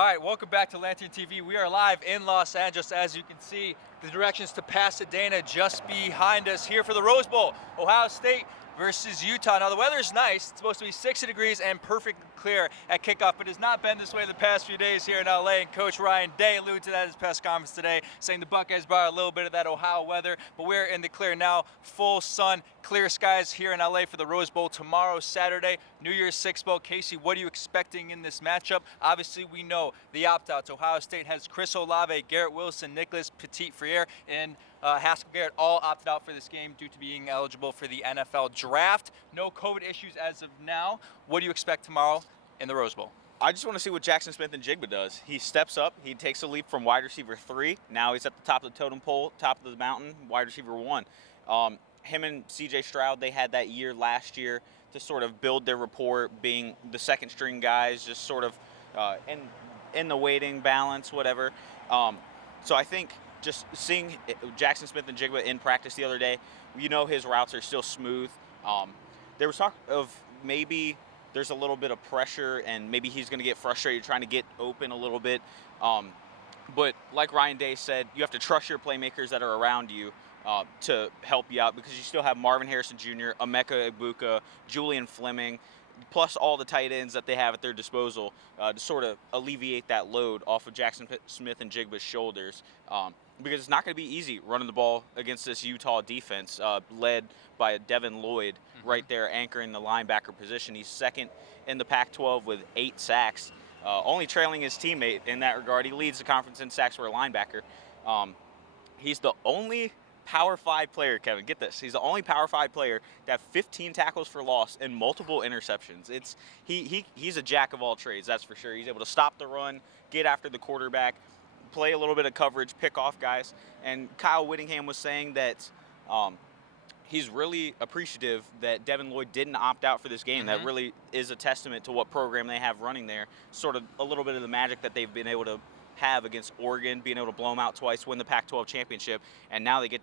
All right, welcome back to Lantern TV. We are live in Los Angeles. As you can see, the directions to Pasadena just behind us here for the Rose Bowl. Ohio State versus Utah. Now the weather is nice. It's supposed to be 60 degrees and perfectly clear at kickoff, but it has not been this way the past few days here in LA. And Coach Ryan Day alluded to that at his press conference today, saying the Buckeyes brought a little bit of that Ohio weather, but we're in the clear now. Full sun, clear skies here in LA for the Rose Bowl tomorrow, Saturday, New Year's Six Bowl. Casey, what are you expecting in this matchup? Obviously, we know the opt-outs. Ohio State has Chris Olave, Garrett Wilson, Nicholas Petit-Frere, and Haskell Garrett all opted out for this game due to being eligible for the NFL draft. No COVID issues as of now. What do you expect tomorrow in the Rose Bowl? I just want to see what Jackson Smith-Njigba does. He steps up. He takes a leap from wide receiver 3. Now he's at the top of the totem pole, top of the mountain, wide receiver 1. Him and C.J. Stroud, they had that year last year to sort of build their rapport, being the second string guys, just sort of in the waiting balance, whatever. So I think just seeing Jackson Smith-Njigba in practice the other day, his routes are still smooth. There was talk of maybe there's a little bit of pressure and maybe he's going to get frustrated trying to get open a little bit. But like Ryan Day said, you have to trust your playmakers that are around you to help you out, because you still have Marvin Harrison Jr., Emeka Egbuka, Julian Fleming, plus all the tight ends that they have at their disposal to sort of alleviate that load off of Jackson Smith-Njigba's shoulders. Because it's not going to be easy running the ball against this Utah defense led by Devin Lloyd right there anchoring the linebacker position. He's second in the Pac-12 with 8 sacks, only trailing his teammate in that regard. He leads the conference in sacks for a linebacker. He's the only Power 5 player, Kevin, get this. He's the only Power 5 player to have 15 tackles for loss and multiple interceptions. He's a jack of all trades, that's for sure. He's able to stop the run, get after the quarterback, play a little bit of coverage, pick off guys. And Kyle Whittingham was saying that he's really appreciative that Devin Lloyd didn't opt out for this game. That really is a testament to what program they have running there. Sort of a little bit of the magic that they've been able to have against Oregon, being able to blow them out twice, win the Pac-12 championship, and now they get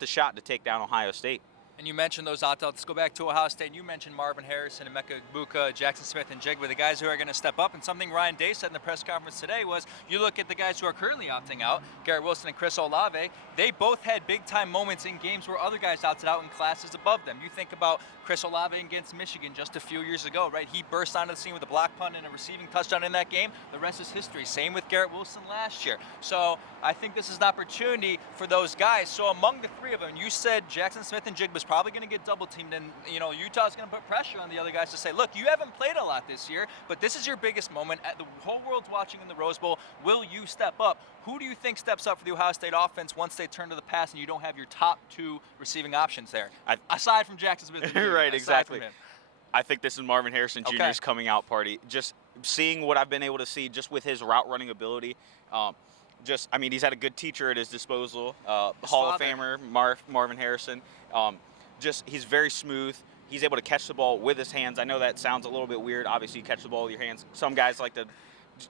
the shot to take down Ohio State. And you mentioned those opt-outs. Let's go back to Ohio State. You mentioned Marvin Harrison, Emeka Egbuka, Jackson Smith-Njigba, the guys who are going to step up. And something Ryan Day said in the press conference today was, you look at the guys who are currently opting out, Garrett Wilson and Chris Olave, they both had big-time moments in games where other guys opted out in classes above them. You think about Chris Olave against Michigan just a few years ago, right? He burst onto the scene with a block punt and a receiving touchdown in that game. The rest is history. Same with Garrett Wilson last year. So I think this is an opportunity for those guys. So among the three of them, you said Jackson Smith-Njigba is probably going to get double teamed, and Utah's going to put pressure on the other guys to say, look, you haven't played a lot this year, but this is your biggest moment. The whole world's watching in the Rose Bowl. Will you step up? Who do you think steps up for the Ohio State offense once they turn to the pass and you don't have your top 2 receiving options there, aside from Jackson Smith? Right, exactly. I think this is Marvin Harrison Jr.'s coming out party. Just seeing what I've been able to see just with his route running ability. He's had a good teacher at his disposal. Hall of Famer Marvin Harrison. He's very smooth. He's able to catch the ball with his hands. I know that sounds a little bit weird. Obviously, you catch the ball with your hands. Some guys like to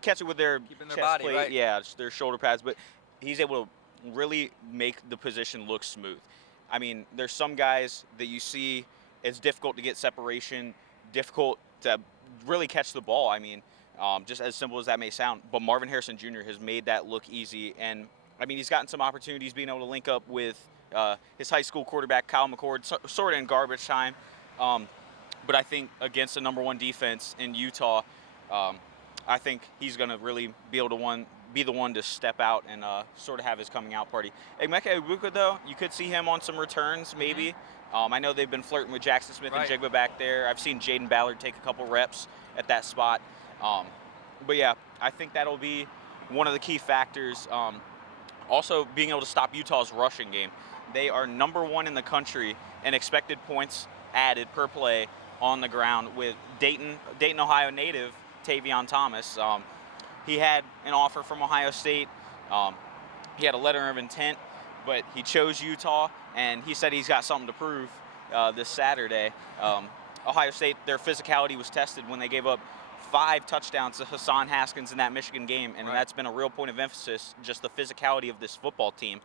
catch it with their chest body, plate. right? Yeah, their shoulder pads. But he's able to really make the position look smooth. I mean, there's some guys that you see it's difficult to get separation, difficult to really catch the ball. I mean, just as simple as that may sound. But Marvin Harrison Jr. has made that look easy. And, he's gotten some opportunities being able to link up with his high school quarterback, Kyle McCord, sort of in garbage time. But I think against the #1 defense in Utah, I think he's going to really be able to be the one to step out and sort of have his coming out party. Emeka Egbuka, though, you could see him on some returns maybe. I know they've been flirting with Jackson Smith-Njigba back there. I've seen Jaden Ballard take a couple reps at that spot. But yeah, I think that'll be one of the key factors. Also, being able to stop Utah's rushing game. They are #1 in the country in expected points added per play on the ground, with Dayton, Ohio native Tavion Thomas. He had an offer from Ohio State. He had a letter of intent, but he chose Utah, and he said he's got something to prove this Saturday. Ohio State, their physicality was tested when they gave up 5 touchdowns to Hassan Haskins in that Michigan game, and that's been a real point of emphasis, just the physicality of this football team.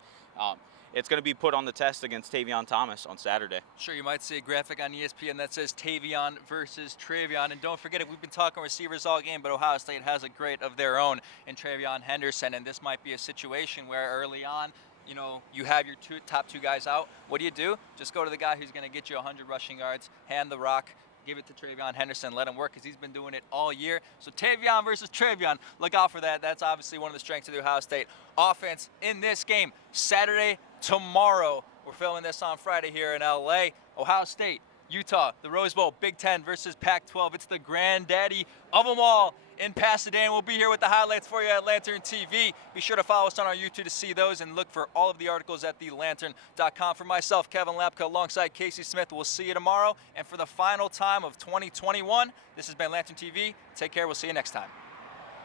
it's going to be put on the test against Tavion Thomas on Saturday. Sure, you might see a graphic on ESPN that says Tavion versus Trayvon. And don't forget, we've been talking receivers all game, but Ohio State has a great of their own in Trayvon Henderson. And this might be a situation where early on, you know, you have your top two guys out. What do? Just go to the guy who's going to get you 100 rushing yards, hand the rock, give it to Trayvon Henderson, let him work, because he's been doing it all year. So Tavion versus Trayvon, look out for that. That's obviously one of the strengths of the Ohio State offense in this game. Saturday, tomorrow. We're filming this on Friday here in LA. Ohio State, Utah, the Rose Bowl, Big Ten versus Pac-12. It's the granddaddy of them all in Pasadena. We'll be here with the highlights for you at Lantern TV. Be sure to follow us on our YouTube to see those and look for all of the articles at thelantern.com. For myself, Kevin Lapka, alongside Casey Smith, we'll see you tomorrow. And for the final time of 2021, this has been Lantern TV. Take care. We'll see you next time.